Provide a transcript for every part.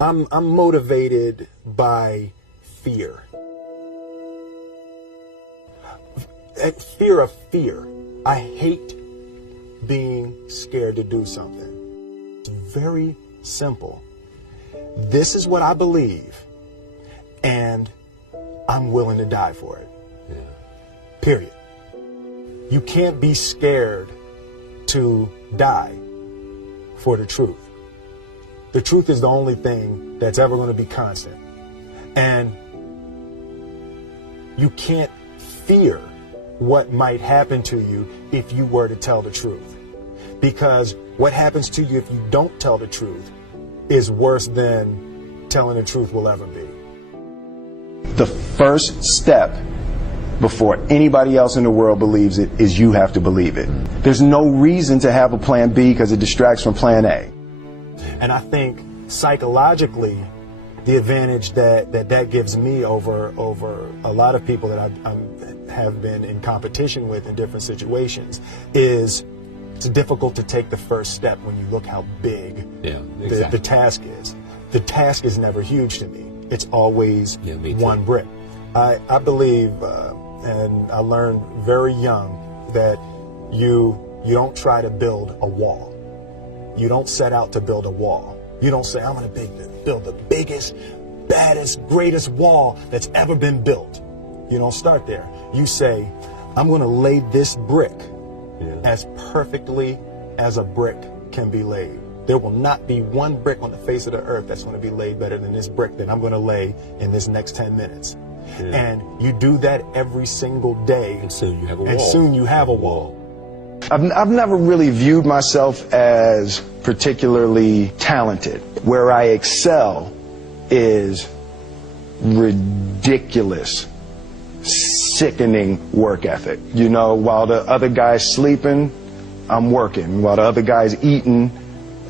I'm motivated by fear. Fear of fear. I hate being scared to do something. It's very simple. This is what I believe, and I'm willing to die for it. Yeah. Period. You can't be scared to die for the truth. The truth is the only thing that's ever going to be constant. And you can't fear what might happen to you if you were to tell the truth. Because what happens to you if you don't tell the truth is worse than telling the truth will ever be. The first step before anybody else in the world believes it is you have to believe it. There's no reason to have a plan B because it distracts from plan A. And I think psychologically, the advantage that gives me over a lot of people that I have been in competition with in different situations is it's difficult to take the first step when you look how big the task is. The task is never huge to me. It's always one brick. I believe, and I learned very young, that you don't try to build a wall. You don't set out to build a wall. You don't say, I'm going to build the biggest, baddest, greatest wall that's ever been built. You don't start there. You say, I'm going to lay this brick as perfectly as a brick can be laid. There will not be one brick on the face of the earth that's going to be laid better than this brick that I'm going to lay in this next 10 minutes. Yeah. And you do that every single day. And soon you have a wall. And soon you have a wall. I've never really viewed myself as particularly talented. Where I excel is ridiculous, sickening work ethic. You know, while the other guy's sleeping, I'm working. While the other guy's eating,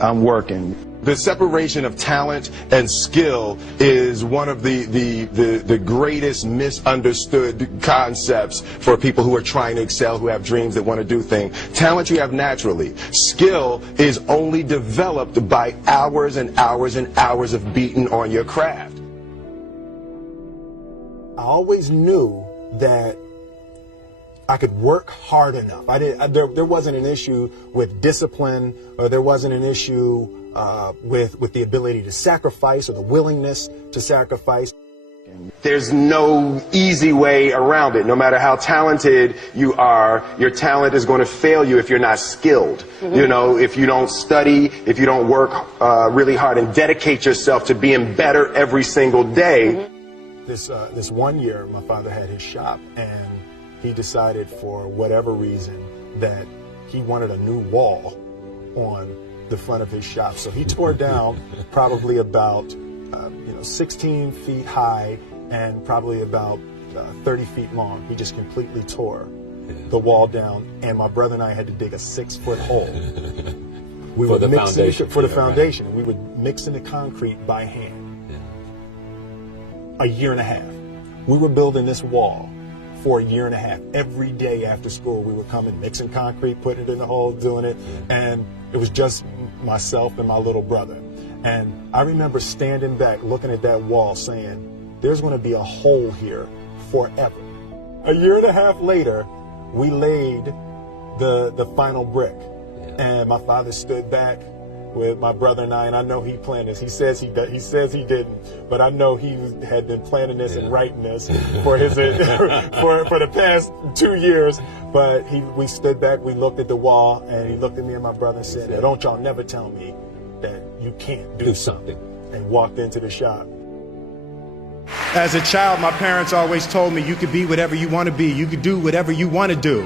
I'm working. The separation of talent and skill is one of the greatest misunderstood concepts for people who are trying to excel, who have dreams that want to do things. Talent you have naturally. Skill is only developed by hours and hours and hours of beating on your craft. I always knew that I could work hard enough. There wasn't an issue with discipline, or there wasn't an issue with the ability to sacrifice or the willingness to sacrifice. There's no easy way around it. No matter how talented you are, your talent is going to fail you if you're not skilled. Mm-hmm. You know, if you don't study, if you don't work really hard and dedicate yourself to being better every single day. Mm-hmm. This one year, my father had his shop, and he decided for whatever reason that he wanted a new wall on the front of his shop. So he tore down probably about 16 feet high and probably about 30 feet long. He just completely tore the wall down, and my brother and I had to dig a 6-foot hole. We for were the mixing foundation. For the foundation. Right. We would mix in the concrete by hand. A year and a half. We were building this wall for a year and a half. Every day after school, we would come and mix in concrete, put it in the hole, doing it, and it was just myself and my little brother. And I remember standing back, looking at that wall, saying, there's going to be a hole here forever. A year and a half later, we laid the final brick. And my father stood back with my brother and I know he planned this. He says he didn't, but I know he had been planning this and writing this for his for the past 2 years. But we stood back, we looked at the wall, and he looked at me and my brother and said, "Don't y'all never tell me that you can't do something," and walked into the shop. As a child, my parents always told me you could be whatever you want to be. You could do whatever you want to do.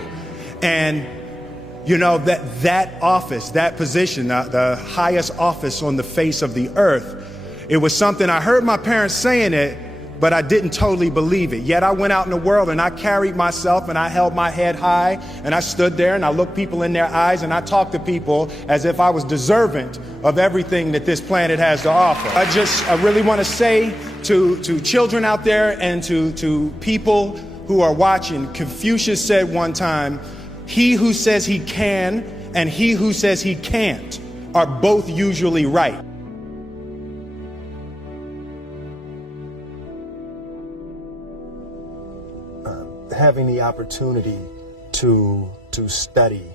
And you know, that office, that position, the highest office on the face of the earth, it was something I heard my parents saying it, but I didn't totally believe it. Yet I went out in the world and I carried myself and I held my head high and I stood there and I looked people in their eyes and I talked to people as if I was deserving of everything that this planet has to offer. I really want to say to children out there and to people who are watching, Confucius said one time, he who says he can and he who says he can't are both usually right. having the opportunity to study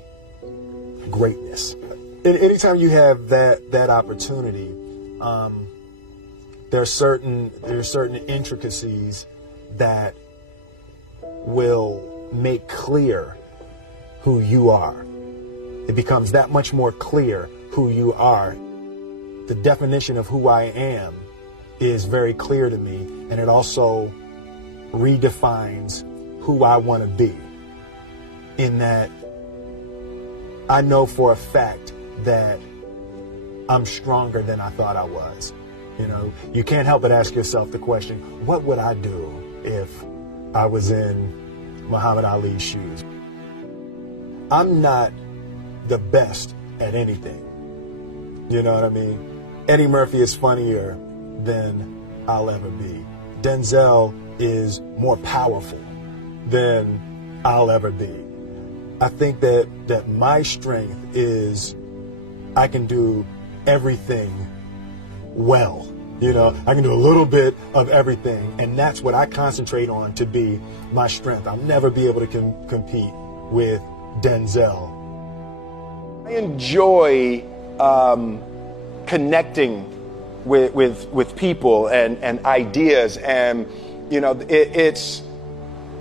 greatness. Anytime you have that opportunity, there are certain intricacies that will make clear who you are. It becomes that much more clear who you are. The definition of who I am is very clear to me, and it also redefines who I want to be. In that I know for a fact that I'm stronger than I thought I was. You know, you can't help but ask yourself the question, what would I do if I was in Muhammad Ali's shoes? I'm not the best at anything. You know what I mean? Eddie Murphy is funnier than I'll ever be. Denzel is more powerful than I'll ever be. I think that my strength is I can do everything well. You know, I can do a little bit of everything, and that's what I concentrate on to be my strength. I'll never be able to compete with Denzel. I enjoy connecting with people and ideas, and you know,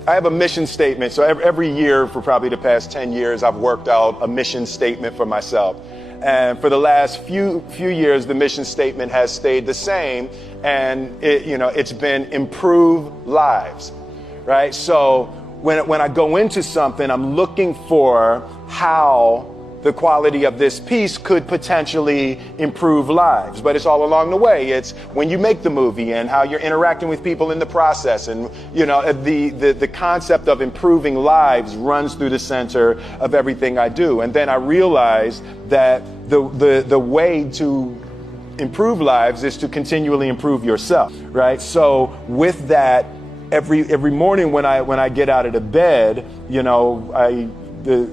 I have a mission statement. So every year for probably the past 10 years, I've worked out a mission statement for myself. And for the last few years, the mission statement has stayed the same, and it's been improve lives, right? So when I go into something, I'm looking for how the quality of this piece could potentially improve lives. But it's all along the way. It's when you make the movie and how you're interacting with people in the process. And, the concept of improving lives runs through the center of everything I do. And then I realized that the way to improve lives is to continually improve yourself, right? So with that, every morning when I get out of the bed,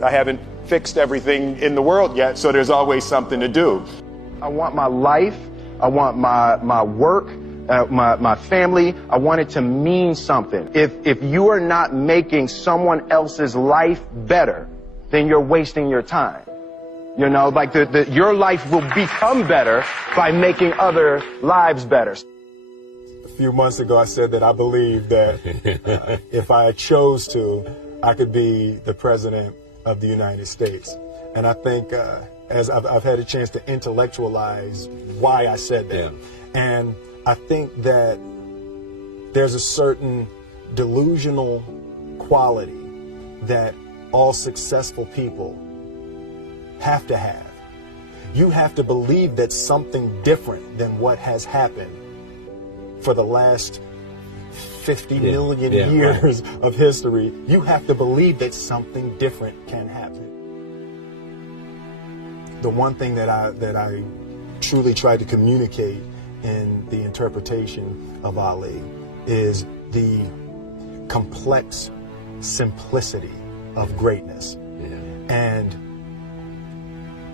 I haven't fixed everything in the world yet, so there's always something to do. I want my life, I want my work, my family, I want it to mean something. If you are not making someone else's life better, then you're wasting your time. Your life will become better by making other lives better. A few months ago, I said that I believe that if I chose to, I could be the president of the United States. And I think as I've had a chance to intellectualize why I said that. Yeah. And I think that there's a certain delusional quality that all successful people have to have. You have to believe that something different than what has happened for the last 50 million years of history. You have to believe that something different can happen. The one thing that I truly tried to communicate in the interpretation of Ali is the complex simplicity of greatness. And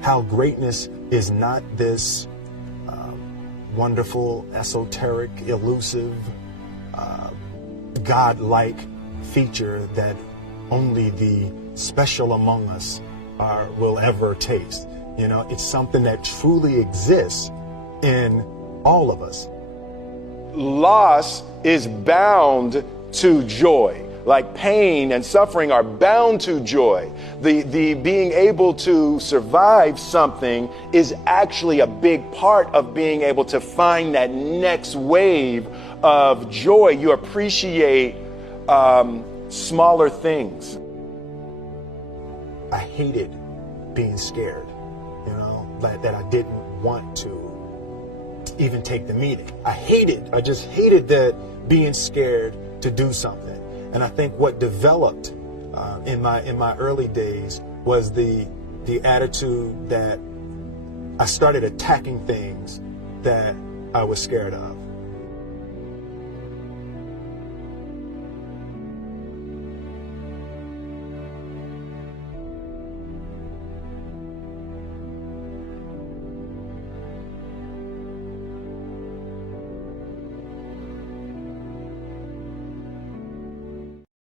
how greatness is not this wonderful, esoteric, elusive, God-like feature that only the special among us will ever taste. It's something that truly exists in all of us. Loss is bound to joy. Like pain and suffering are bound to joy. The being able to survive something is actually a big part of being able to find that next wave of joy. You appreciate smaller things. I hated being scared, that I didn't want to even take the meeting. I just hated that being scared to do something. And I think what developed in my early days was the attitude that I started attacking things that I was scared of.